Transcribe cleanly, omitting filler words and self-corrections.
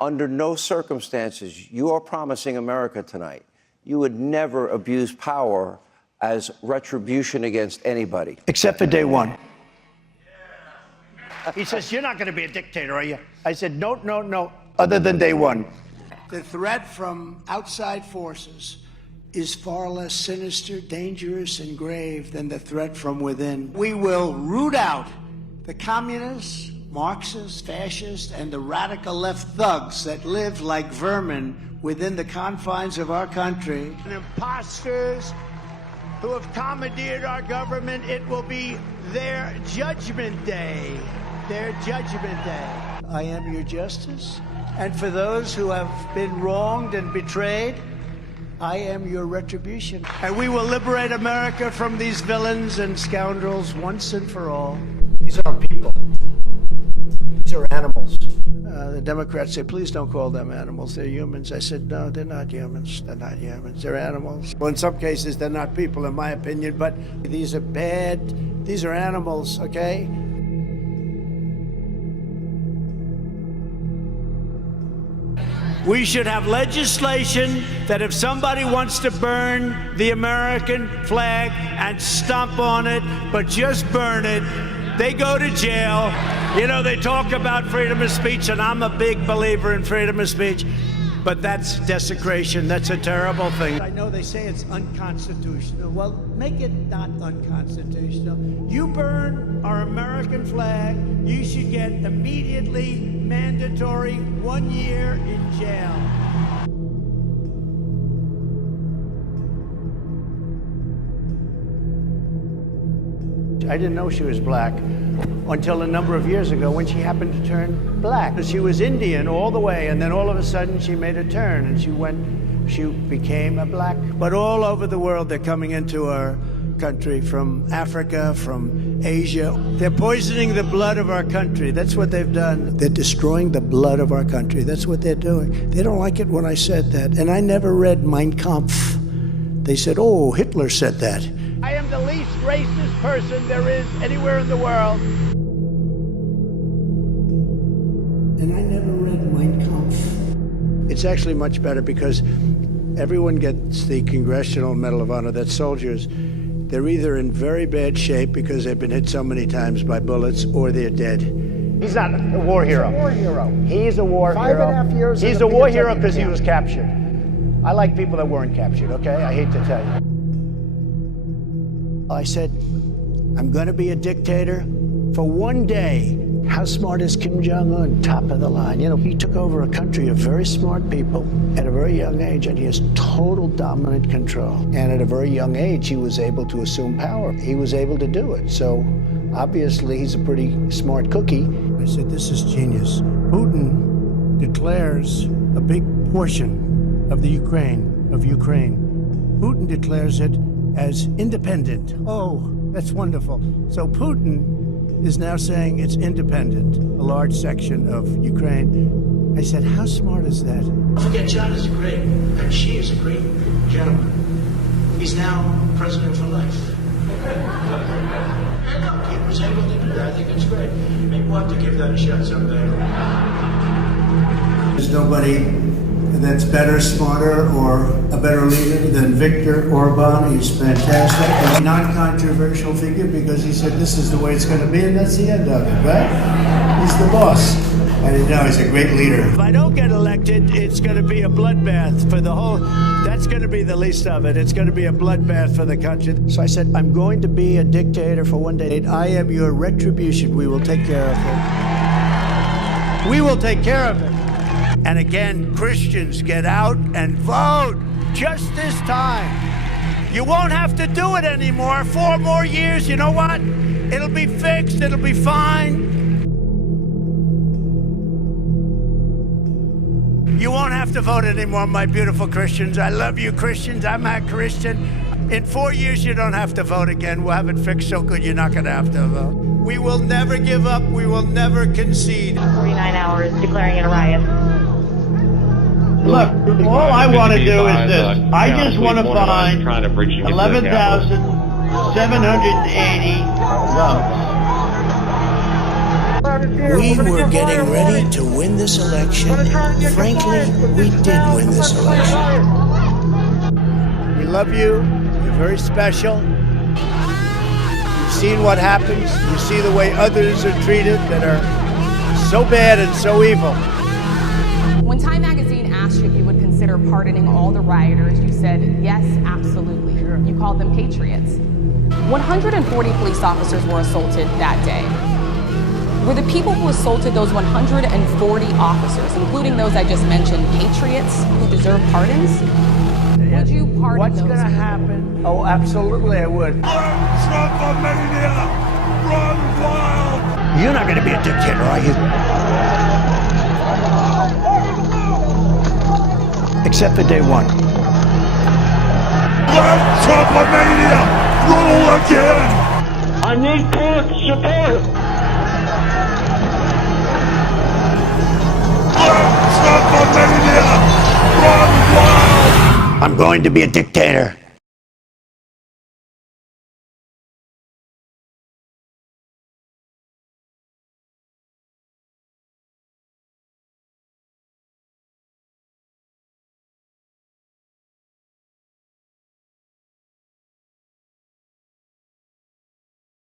Under no circumstances, you are promising America tonight, you would never abuse power as retribution against anybody. Except for day one. He says, you're not going to be a dictator, are you? I said, no, no, no, other than day one. The threat from outside forces is far less sinister, dangerous, and grave than the threat from within. We will root out the communists, Marxists, fascists, and the radical left thugs that live like vermin within the confines of our country. And imposters who have commandeered our government, it will be their judgment day. Their judgment day. I am your justice. And for those who have been wronged and betrayed, I am your retribution. And we will liberate America from these villains and scoundrels once and for all. These aren't people. These are animals. The Democrats say, please don't call them animals. They're humans. I said, no, they're not humans. They're not humans. They're animals. Well, in some cases, they're not people, in my opinion, but these are bad. These are animals, okay? We should have legislation that if somebody wants to burn the American flag and stomp on it, but just burn it, they go to jail. You know, they talk about freedom of speech, and I'm a big believer in freedom of speech, but that's desecration. That's a terrible thing. I know they say it's unconstitutional. Well, make it not unconstitutional. You burn our American flag, you should get immediately mandatory 1 year in jail. I didn't know she was black until a number of years ago when she happened to turn black. She was Indian all the way, and then all of a sudden she made a turn and she became a black. But all over the world they're coming into our country, from Africa, from Asia. They're poisoning the blood of our country. That's what they've done. They're destroying the blood of our country. That's what they're doing. They don't like it when I said that. And I never read Mein Kampf. They said, oh, Hitler said that. I am the least racist person there is anywhere in the world. And I never read Mein Kampf. It's actually much better because everyone gets the Congressional Medal of Honor. That's soldiers. They're either in very bad shape because they've been hit so many times by bullets, or they're dead. He's not a war hero. He's a war hero. He's a war hero. 5.5 years. He's a war hero because he was captured. I like people that weren't captured, okay? I hate to tell you. I said, I'm going to be a dictator for one day. How smart is Kim Jong-un? Top of the line. You know, he took over a country of very smart people at a very young age, and he has total dominant control. And at a very young age, he was able to assume power. He was able to do it. So obviously, he's a pretty smart cookie. I said, this is genius. Putin declares a big portion of the Ukraine. Putin declares it as independent. Oh, that's wonderful. So Putin is now saying it's independent, a large section of Ukraine. I said, how smart is that? Don't forget, John is great, and she is a great gentleman. He's now president for life. And look, he was able to do that. I think it's great. Maybe we'll have to give that a shot someday. There's nobody that's better, smarter, or a better leader than Viktor Orban. He's fantastic. He's a non-controversial figure because he said this is the way it's going to be, and that's the end of it, right? He's the boss. And you know, he's a great leader. If I don't get elected, it's going to be a bloodbath for the whole, that's going to be the least of it. It's going to be a bloodbath for the country. So I said, I'm going to be a dictator for one day. I am your retribution. We will take care of it. We will take care of it. And again, Christians, get out and vote just this time. You won't have to do it anymore. 4 more years, you know what? It'll be fixed, it'll be fine. You won't have to vote anymore, my beautiful Christians. I love you, Christians. I'm a Christian. In 4 years, you don't have to vote again. We'll have it fixed so good you're not going to have to vote. We will never give up. We will never concede. 49 hours declaring it a riot. Look, all I want to do is this. I just want to find 11,780 votes. We were getting ready to win this election. Frankly, we did win this election. We love you. You're very special. You've seen what happens. You see the way others are treated that are so bad and so evil. When Time Magazine asked you if you would consider pardoning all the rioters, you said, yes, absolutely. You called them patriots. 140 police officers were assaulted that day. Were the people who assaulted those 140 officers, including those I just mentioned, patriots who deserve pardons? Would you pardon What's those going to people? happen? Oh, absolutely, I would. Trump-mania! Run wild! You're not going to be a dictator, are you? Except for day one. Let Trump-mania rule again! I need court support. Let Trump-mania run wild! I'm going to be a dictator.